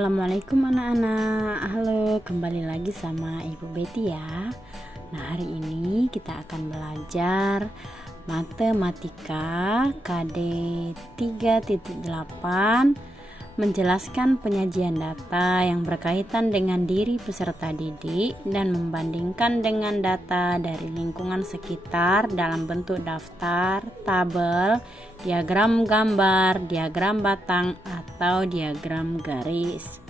Assalamualaikum anak-anak. Halo, kembali lagi sama Ibu Betty ya. Nah, hari ini kita akan belajar matematika KD 3.8, menjelaskan penyajian data yang berkaitan dengan diri peserta didik dan membandingkan dengan data dari lingkungan sekitar dalam bentuk daftar, tabel, diagram gambar, diagram batang, atau diagram garis.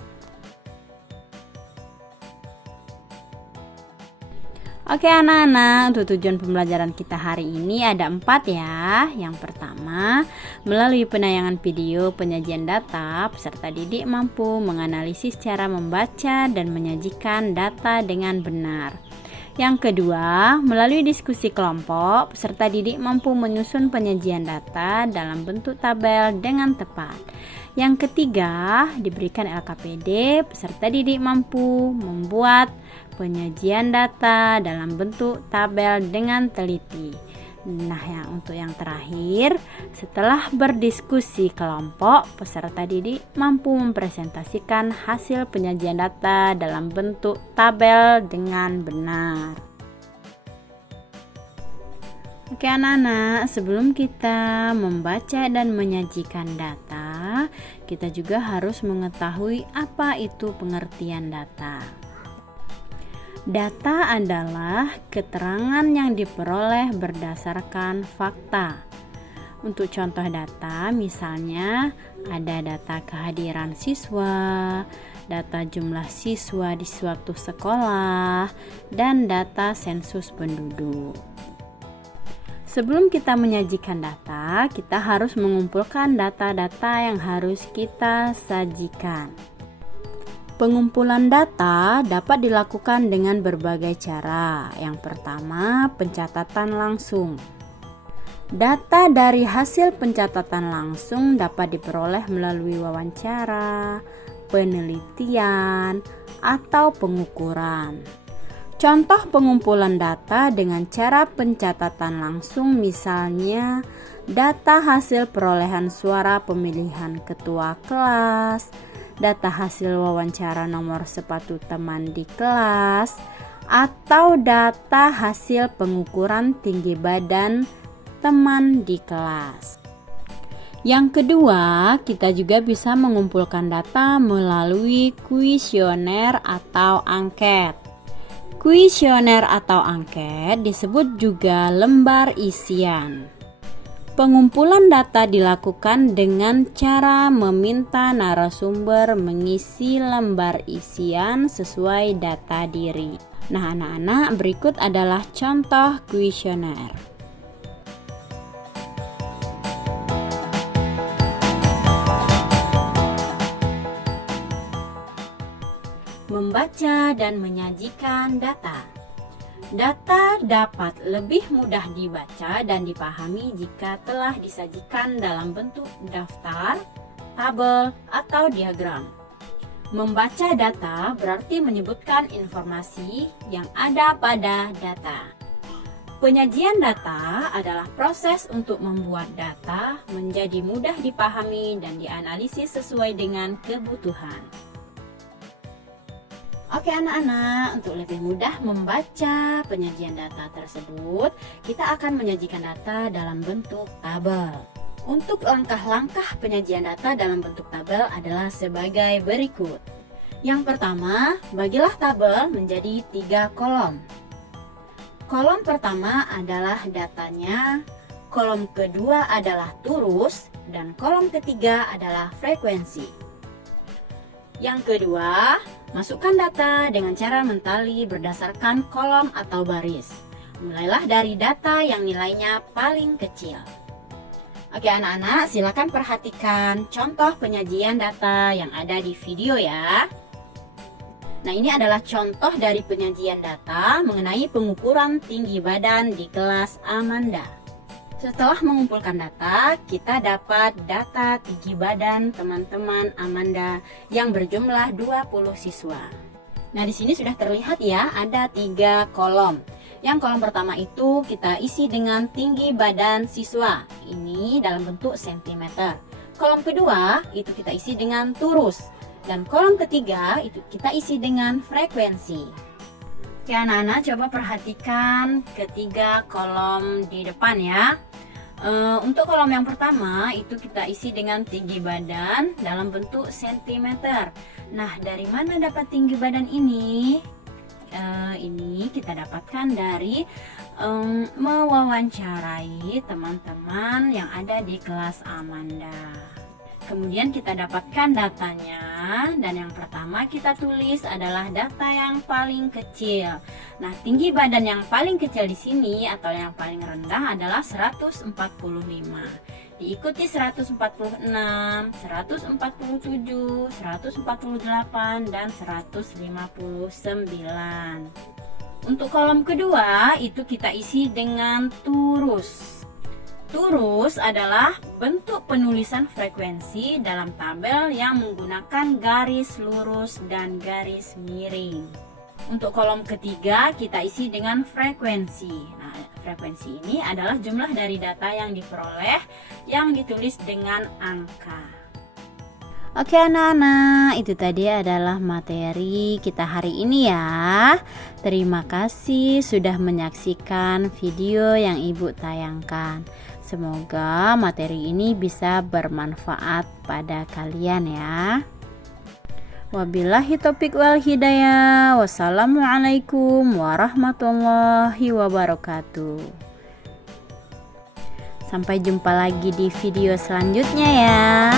Oke anak-anak, untuk tujuan pembelajaran kita hari ini ada 4 ya. Yang pertama, melalui penayangan video penyajian data, peserta didik mampu menganalisis cara membaca dan menyajikan data dengan benar. Yang kedua, melalui diskusi kelompok, peserta didik mampu menyusun penyajian data dalam bentuk tabel dengan tepat. Yang ketiga, diberikan LKPD, peserta didik mampu membuat penyajian data dalam bentuk tabel dengan teliti. Nah, untuk yang terakhir, setelah berdiskusi kelompok, peserta didik mampu mempresentasikan hasil penyajian data dalam bentuk tabel dengan benar. Oke anak-anak, sebelum kita membaca dan menyajikan data, kita juga harus mengetahui apa itu pengertian data. Data adalah keterangan yang diperoleh berdasarkan fakta. Untuk contoh data, misalnya ada data kehadiran siswa, data jumlah siswa di suatu sekolah, dan data sensus penduduk. Sebelum kita menyajikan data, kita harus mengumpulkan data-data yang harus kita sajikan. Pengumpulan data dapat dilakukan dengan berbagai cara. Yang pertama, pencatatan langsung. Data dari hasil pencatatan langsung dapat diperoleh melalui wawancara, penelitian, atau pengukuran. Contoh pengumpulan data dengan cara pencatatan langsung misalnya data hasil perolehan suara pemilihan ketua kelas, data hasil wawancara nomor sepatu teman di kelas, atau data hasil pengukuran tinggi badan teman di kelas. Yang kedua, kita juga bisa mengumpulkan data melalui kuesioner atau angket. Kuesioner atau angket disebut juga lembar isian. Pengumpulan data dilakukan dengan cara meminta narasumber mengisi lembar isian sesuai data diri. Nah, anak-anak, berikut adalah contoh kuesioner. Membaca dan menyajikan data. Data dapat lebih mudah dibaca dan dipahami jika telah disajikan dalam bentuk daftar, tabel, atau diagram. Membaca data berarti menyebutkan informasi yang ada pada data. Penyajian data adalah proses untuk membuat data menjadi mudah dipahami dan dianalisis sesuai dengan kebutuhan. Oke anak-anak, untuk lebih mudah membaca penyajian data tersebut, kita akan menyajikan data dalam bentuk tabel. Untuk langkah-langkah penyajian data dalam bentuk tabel adalah sebagai berikut. Yang pertama, bagilah tabel menjadi 3 kolom. Kolom pertama adalah datanya, kolom kedua adalah turus, dan kolom ketiga adalah frekuensi. Yang kedua, masukkan data dengan cara mentali berdasarkan kolom atau baris. Mulailah dari data yang nilainya paling kecil. Oke anak-anak, silakan perhatikan contoh penyajian data yang ada di video ya. Nah, ini adalah contoh dari penyajian data mengenai pengukuran tinggi badan di kelas Amanda. Setelah mengumpulkan data, kita dapat data tinggi badan teman-teman Amanda yang berjumlah 20 siswa. Nah, di sini sudah terlihat ya, ada 3 kolom. Yang kolom pertama itu kita isi dengan tinggi badan siswa. Ini dalam bentuk sentimeter. Kolom kedua itu kita isi dengan turus. Dan kolom ketiga itu kita isi dengan frekuensi. Oke anak-anak, coba perhatikan ketiga kolom di depan ya. Untuk kolom yang pertama itu kita isi dengan tinggi badan dalam bentuk sentimeter. Nah, dari mana dapat tinggi badan ini? Ini kita dapatkan dari mewawancarai teman-teman yang ada di kelas Amanda. Kemudian kita dapatkan datanya, dan yang pertama kita tulis adalah data yang paling kecil. Nah, tinggi badan yang paling kecil di sini atau yang paling rendah adalah 145. Diikuti 146, 147, 148, dan 159. Untuk kolom kedua itu kita isi dengan turus. Turus adalah bentuk penulisan frekuensi dalam tabel yang menggunakan garis lurus dan garis miring. Untuk kolom ketiga kita isi dengan frekuensi. Nah, frekuensi ini adalah jumlah dari data yang diperoleh yang ditulis dengan angka. Oke anak-anak, itu tadi adalah materi kita hari ini ya. Terima kasih sudah menyaksikan video yang Ibu tayangkan. Semoga materi ini bisa bermanfaat pada kalian ya. Wabillahi taufiq wal hidayah. Wassalamualaikum warahmatullahi wabarakatuh. Sampai jumpa lagi di video selanjutnya ya.